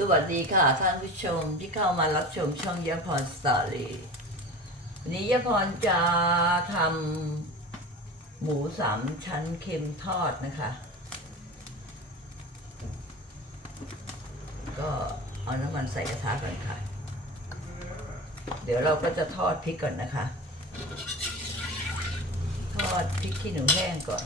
สวัสดีค่ะท่านผู้ชมที่เข้ามารับชมช่องยะพรสตอรี่วันนี้ยะพรจะทำหมูสามชั้นเค็มทอดนะคะ ก็เอาน้ำมันใส่กระทะก่อนค่ะ เดี๋ยวเราก็จะทอดพริกก่อนนะคะ ทอดพริกขี้หนูแห้งก่อน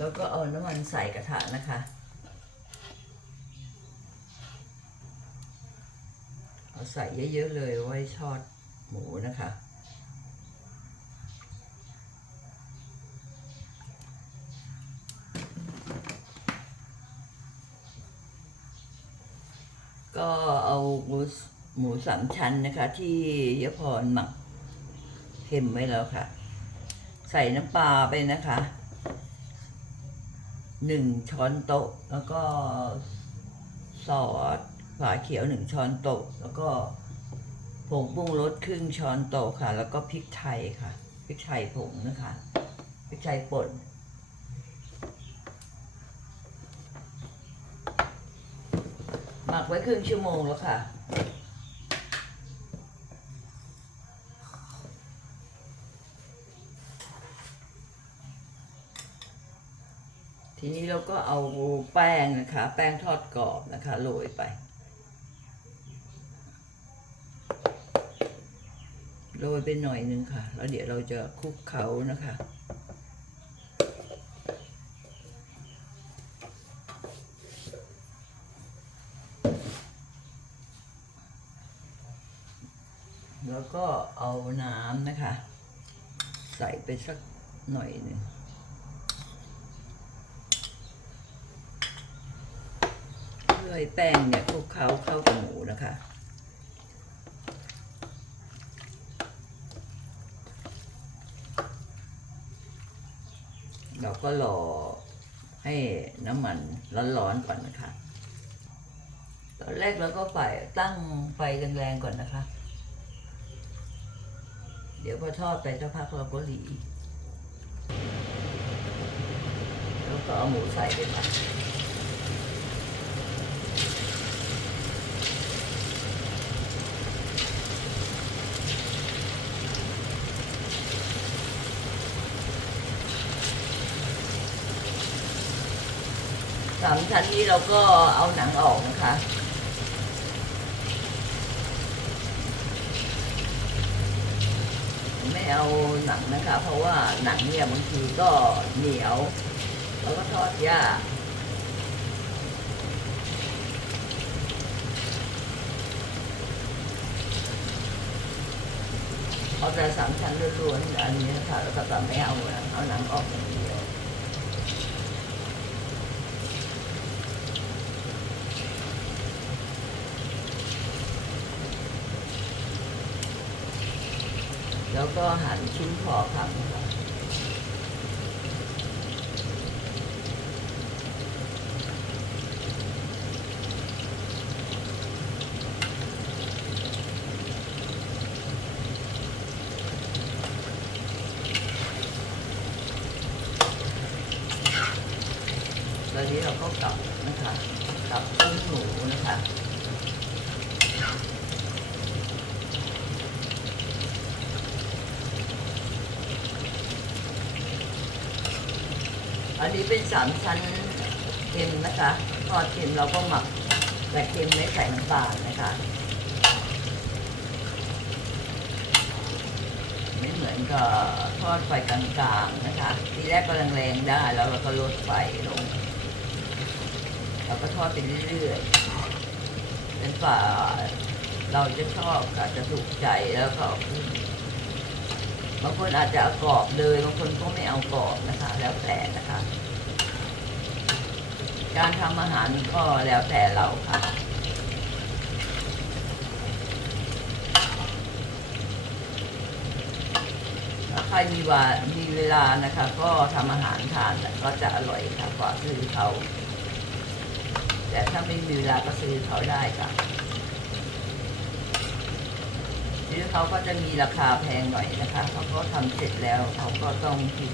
แล้วก็เอาน้ำมันใส่กระทะนะคะ เอาใส่เยอะๆเลยไว้ทอดหมูนะคะ ก็เอาหมูสหมูสามชั้นนะคะที่ยพรหมักเค็มไว้แล้วค่ะ ใส่น้ำปลาไปนะคะ หนึ่งช้อนโต๊ะ แล้วก็ซอสฝาเขียวหนึ่งช้อนโต๊ะ แล้วก็ผงปรุงรสครึ่งช้อนโต๊ะค่ะ แล้วก็พริกไทยค่ะพริกไทยผงนะคะพริกไทยป่นหมักไว้ครึ่งชั่วโมงแล้วค่ะ ทีนี้เราก็เอาแป้งนะคะ แป้งทอดกรอบนะคะโรยไป โรยไปหน่อยนึงค่ะ แล้วเดี๋ยวเราจะคลุกเขานะคะแล้วก็เอาน้ำนะคะ ใส่ไปสักหน่อยหนึ่ง เพื่อให้แป้งเนี่ยคลุกเคล้าเข้ากับหมูนะคะเราก็รอให้น้ำมันร้อนๆก่อนนะคะ ตอนแรกเราก็ไฟตั้งไฟแรงๆก่อนนะคะ เดี๋ยวพอทอดไปสักพักเราก็หลีแล้วก็เอาหมูใส่ไปค่ะามชั้นนี้เราก็เอาหนังออกนะคะไม่เอาหนังนะคะ เพราะว่าหนังเนี่ยบางทีก็เหนียวแล้วก็ทอดยากเอาแต่สามชั้นล้วนๆอันนี้นะคะแล้วก็ไม่เอาเอาหนังออกอย่างเดียว แล้วก็หั่นชิ้นพอคำค่ะตอนนี้เราก็กลับนะคะกลับกุ้งหมูนะคะ อันนี้เป็นสามชั้นเค็มนะคะทอดเค็มเราก็หมักแต่เค็มไม่ใส่น้ำตาลนะคะไม่เหมือนก็ทอดไฟกลางๆนะคะ ทีแรกก็แรงๆได้แล้วเราก็ลดไฟลงเราก็ทอดไปเรื่อยๆเป็นฝ่าเราจะชอบอาจจะถูกใจแล้วก็ บางคนอาจจะเอากรอบเลยบางคนก็ไม่เอากรอบนะคะ แล้วแต่นะคะ การทำอาหารก็แล้วแต่เราค่ะถ้าใครมีวามีเวลานะคะ ก็ทำอาหารทานก็จะอร่อยค่ะกว่าซื้อเขา แต่ถ้าไม่มีเวลาก็ซื้อเขาได้ค่ะ ซื้อเขาก็จะมีราคาแพงหน่อยนะคะเพราะเขาทำเสร็จแล้วเขาก็ต้องผิด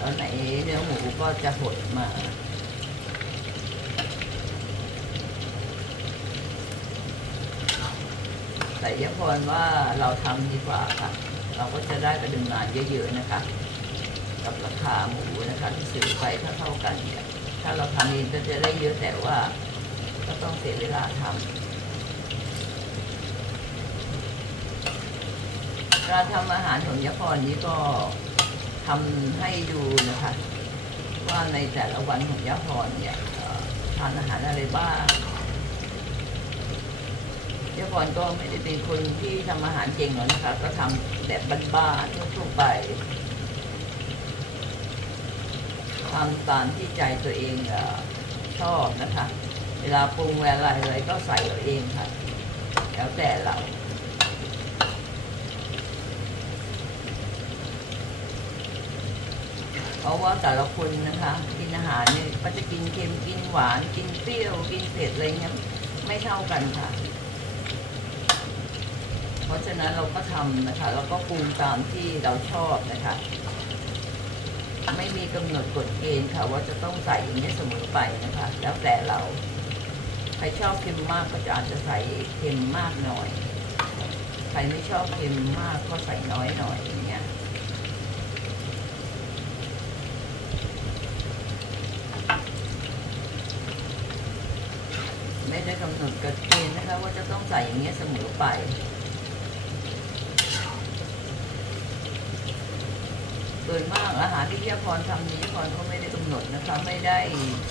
ตอนไหนเนื้อหมูก็จะหดมาแต่ยะพรว่าเราทำดีกว่าค่ะ เราก็จะได้ปริมาณเยอะๆนะคะ กับราคาหมูนะคะที่ซื้อไปถ้าเท่ากันเนี่ยถ้าเราทำเองก็จะได้เยอะแต่ว่าก็ต้องเสียเวลาทำ การทำอาหารของยะพรนี้ก็ทำให้ดูนะคะ ว่าในแต่ละวันของยะพรเนี่ยทานอาหารอะไรบ้างเจ้าพรก็ไม่ได้เป็นคนที่ทำอาหารเก่งหรอกนะคะ ก็ทำแบบบ้านๆทั่วๆไปทำตามที่ใจตัวเองอชอบนะคะ เวลาปรุงเวลาอะไรก็ใส่เอาเองค่ะ แล้วแต่เรา เพราะว่าแต่ละคนนะคะกินอาหารเนี่ยก็จะกินเค็มกินหวานกินเปรี้ยวกินเผ็ดอะไรเงี้ยไม่เท่ากันค่ะ เพราะฉะนั้นเราก็ทำนะคะแล้วก็ปรุงตามที่เราชอบนะคะ ไม่มีกำหนดกฎเกณฑ์ค่ะ ว่าจะต้องใส่อย่างนี้เสมอไปนะคะ แล้วแต่เรา ใครชอบเค็มมากก็จะอาจจะใส่เค็มมากหน่อย ใครไม่ชอบเค็มมากก็ใส่น้อยหน่อยอย่างเงี้ย ไม่ได้กำหนดกฎเกณฑ์นะคะว่าจะต้องใส่อย่างเงี้ยเสมอไปโดยมากอาหารที่ยี่ยพรทำนี้พรก็ไม่ได้กำหนดนะคะไม่ได้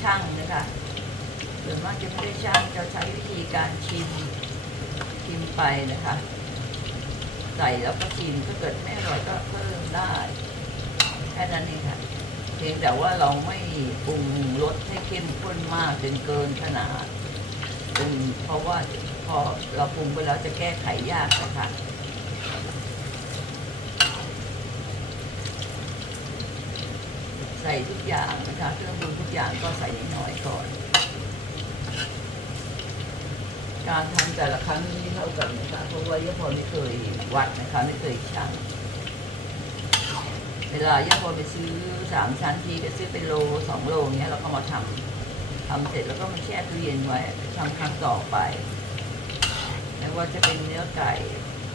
ช่างนะคะโดยมากจะไม่ได้ช่างจะใช้วิธีการชิมชิมไปนะคะใส่แล้วก็ชิมถ้าเกิดไม่อร่อยก็เพิ่มได้แค่นั้นเองค่ะเพียงแต่ว่าเราไม่ปรุงรสให้เข้มข้นมากจนเกินขนาด เป็นเพราะว่าพอเราปรุงไปแล้วจะแก้ไขยากนะคะใส่ทุกอย่างนะคะเครื่องปรุงทุกอย่างก็ใส่น้อยก่อน การทำแต่ละครั้งไม่เท่ากันนะคะเพราะว่ายะพรไม่เคยวัดนะคะไม่เคยชั่งเวลายะพรไปซื้อสามชั้นทีก็ซื้อเป็นโลสองโลเนี้ยเราก็มาทำ ทำเสร็จแล้วก็มาแช่ตู้เย็นไว้ทำครั้งต่อไปไม่ว่าจะเป็นเนื้อไก่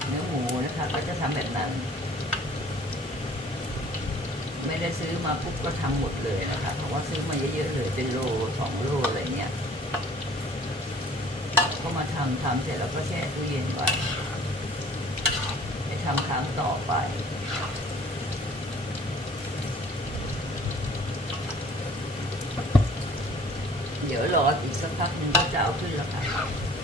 เนื้อหมูนะคะ ก็จะทำแบบนั้น ไม่ได้ซื้อมาปุ๊บก็ทำหมดเลยนะคะ เพราะว่าซื้อมาเยอะๆเลยเป็นโลสองโลอะไรเงี้ยก็มาทำทำเสร็จแล้วก็แช่ตู้เย็นไว้ไปทำครั้งต่อไป ดี๋ยวรออีกสักพักหนึ่งก็จะเอาขึ้นแล้วค่ะ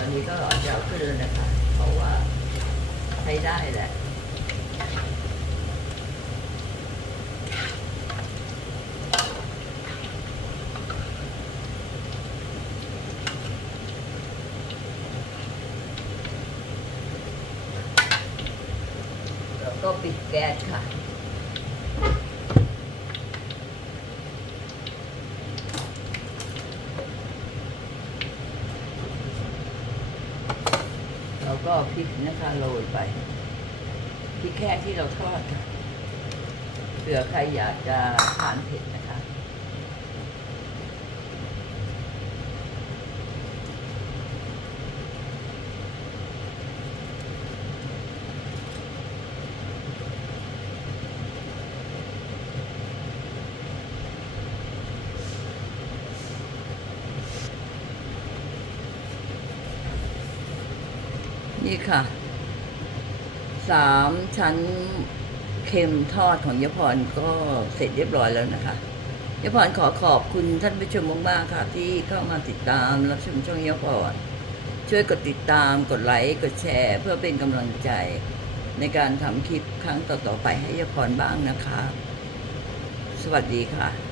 ตอนนี้ก็จะเอาขึ้นแล้วนะคะ เพราะว่าใช้ได้แหละ แล้วก็ปิด แก๊สค่ะเราก็พริกนะคะโรยไปพริกแค่ที่เราทอดค่ะเผื่อใครอยากจะทานเผ็ดนะคะ นี่ค่ะสามชั้นเค็มทอดของยาพรก็เสร็จเรียบร้อยแล้วนะคะยาพรขอขอบคุณท่านผู้ชมมากๆค่ะ ที่เข้ามาติดตามรับชมช่องยาพรช่วยกดติดตามกดไลค์กดแชร์ เพื่อเป็นกำลังใจในการทำคลิปครั้งต่อๆไปให้ยายพรบ้างนะคะ สวัสดีค่ะ